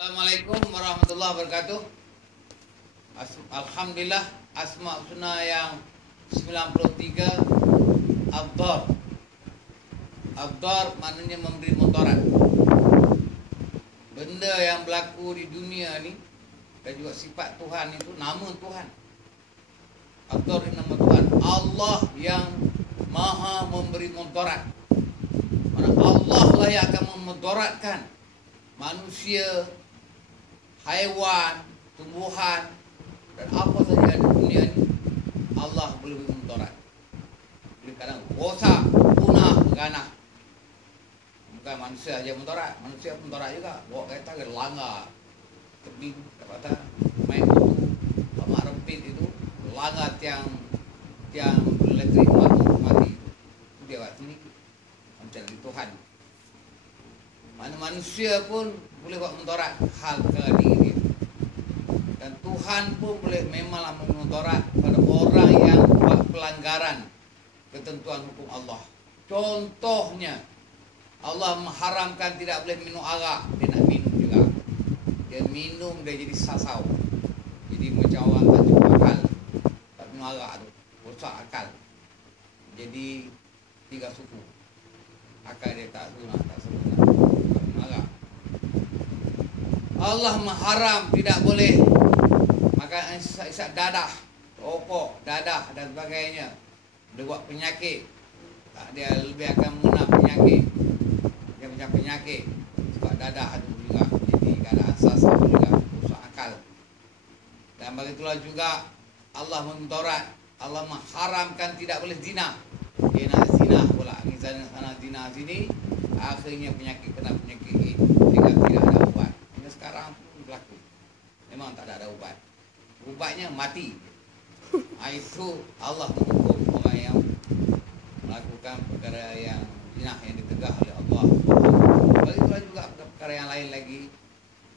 Assalamualaikum warahmatullahi wabarakatuh. Alhamdulillah, asma husna yang 93 Abdar. Abdar maknanya memberi mudarat. Benda yang berlaku di dunia ni dan juga sifat Tuhan itu nama Tuhan. Abdar ini nama Tuhan. Allah yang maha memberi mudarat. Mana Allah lah yang akan memudaratkan manusia, haiwan, tumbuhan dan apa saja di dunia ni. Allah boleh beri mudarat. Jadi kadang rosak, punah, ganah. Bukan manusia saja mudarat, manusia mudarat juga. Bawa kereta ke langgar, tebing, kata main buku, lemak rempit itu, langgar tiang elektrik mati. Itu dia buat sini. Macam dari Tuhan. Mana manusia pun boleh buat mudarat hal ke diri dia. Dan Tuhan pun boleh memanglah memudarat pada orang yang buat pelanggaran ketentuan hukum Allah. Contohnya, Allah mengharamkan tidak boleh minum arak. Dia nak minum juga. Dia minum, dia jadi sasau. Jadi macam orang tak cukup akal. Tak minum arak tu, rosak akal. Jadi 3 suku. Akal dia tak guna, tak sempurna. Tak minum arak. Allah mengharam tidak boleh makan isap dadah, rokok, dadah dan sebagainya. Dia buat penyakit. Dia lebih akan mengenal penyakit. Dia macam penyakit. Sebab dadah itu juga. Jadi keadaan sasar juga. Rosak akal. Dan begitulah juga Allah memudarat. Allah mengharamkan tidak boleh zina. Dia nak zina pula. Sana zina sini. Akhirnya penyakit kena penyakit ini. Sehingga tidak ada ubat. Hingga sekarang pun berlaku. Memang tak ada ubat. Ubatnya mati. Itu Allah menghukum orang yang melakukan perkara yang zina yang ditegah oleh Allah. Begitulah juga perkara yang lain lagi.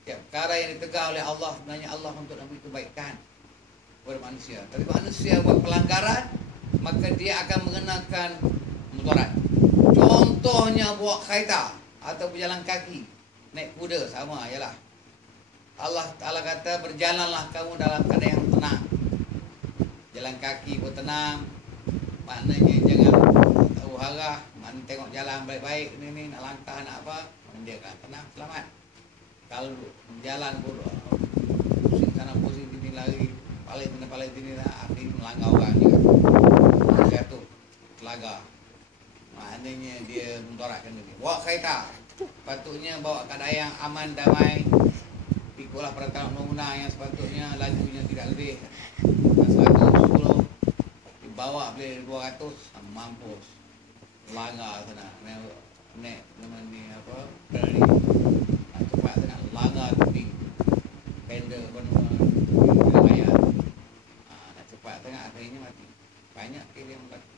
Setiap perkara yang ditegah oleh Allah sebenarnya Allah untuk memberi kebaikan kepada manusia. Tapi manusia buat pelanggaran, maka dia akan mengenakan mudarat. Contohnya bawa kereta atau berjalan kaki, naik kuda sama ialah. Allah Ta'ala kata berjalanlah kamu dalam keadaan yang tenang. Jalan kaki pun tenang. Maknanya jangan tahu arah, mana tengok jalan baik-baik ni nak langkah nak apa, dia akan tenang selamat. Kalau jalan pun pusing sana pusing sini lari, paling sini lah, akhirnya melanggar orang juga. Jatuh telaga. Maknanya dia mudaratkan diri. Bawa kereta, patutnya bawa keadaan yang aman, damai. Ikutlah peraturan undang-undang yang sepatutnya lajunya tidak lebih 110. Dibawa boleh 200, mampus. Langgar sana. Naik nama ni apa? Dari cepat sangat langgar tebing. Pendek pun bayar. Nak cepat sangat akhirnya mati. Banyak kes yang berlaku.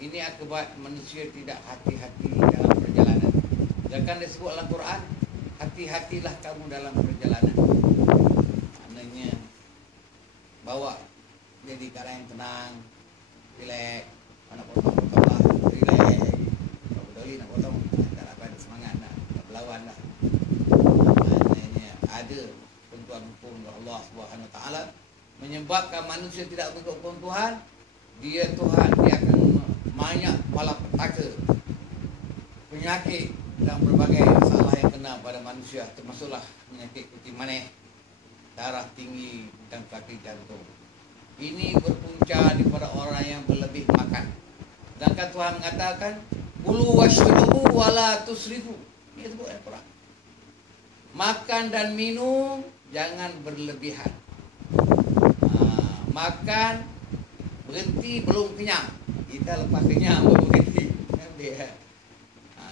Ini akibat manusia tidak hati-hati dalam perjalanan. Jangan disebut dalam Quran, hati-hatilah kamu dalam perjalanan. Maknanya bawa jadi keadaan yang tenang, relax. Nak potong lah, relax. Betul nak potong, tak dapat ada semangat nak berlawan lah. Maknanya ada tentuan hukum Allah Subhanahu Wa Taala menyebabkan manusia tidak mengikut hukum Tuhan. Dia Tuhan, dia akan banyak malapetaka, penyakit dan berbagai masalah yang kena pada manusia, termasuklah penyakit putih manis, darah tinggi dan penyakit jantung. Ini berpunca daripada orang yang berlebih makan. Sedangkan Tuhan mengatakan kulu washrabu wala tusrifu. Ini sebut Al-Quran. Makan dan minum jangan berlebihan. Makan berhenti belum kenyang. Kita lepas kenyang baru berhenti.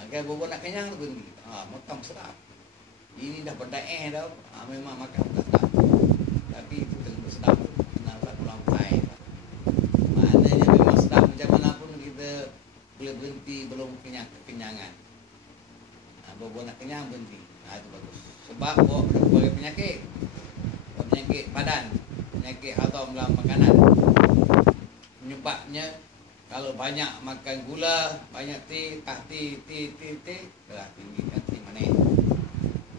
Kan bobo nak kenyang tu berhenti. Makan sedap. Ini dah berdaeh dah. Memang makan tak sedap. Tapi itu terlalu sedap. Kenapa pulang pakai? Maknanya memang sedap. Macam mana pun kita boleh berhenti belum kekenyangan. Bobo nak kenyang berhenti. Itu bagus. Sebab bawa berbagai penyakit. Penyakit badan. Penyakit atau dalam makanan. Penyebabnya kalau banyak makan gula, banyak teh, dah tinggi, tinggi manis.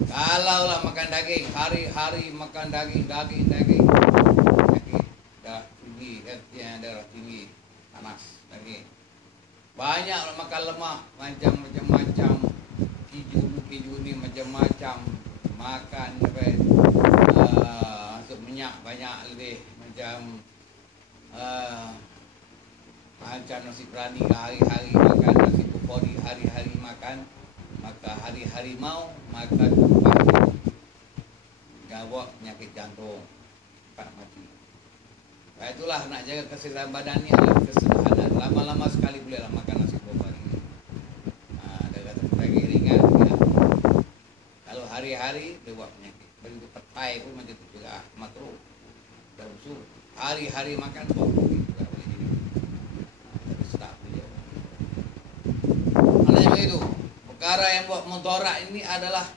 Kalau lah makan daging, hari-hari makan daging, penyakit darah tinggi, darah tinggi, panas daging. Banyak lah makan lemak, macam-macam, keju ni macam-macam, makan sampai masuk minyak banyak lebih, macam macam nasi berani hari-hari makan, nasi pupori hari-hari makan, maka hari-hari mau makan tempat gawat penyakit jantung, cepat mati. Itulah nak jaga kesedaran badan ni adalah kesederhanaan. Lama-lama sekali bolehlah makan nasi pupori. Ada kata penyakit ringan ya. Kalau hari-hari dia buat penyakit. Begitu petai pun macam tu juga makruh. Dan usul hari-hari makan pupori juga boleh jadi. Tapi sedap dia. Maknanya begitu. Perkara yang buat mudarat ini adalah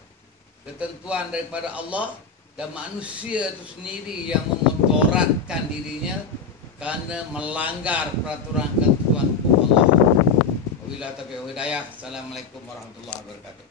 ketentuan daripada Allah, dan manusia itu sendiri yang memudaratkan dirinya kerana melanggar peraturan ketentuan Allah. Wabillahi taufiq wal hidayah. Assalamualaikum warahmatullahi wabarakatuh.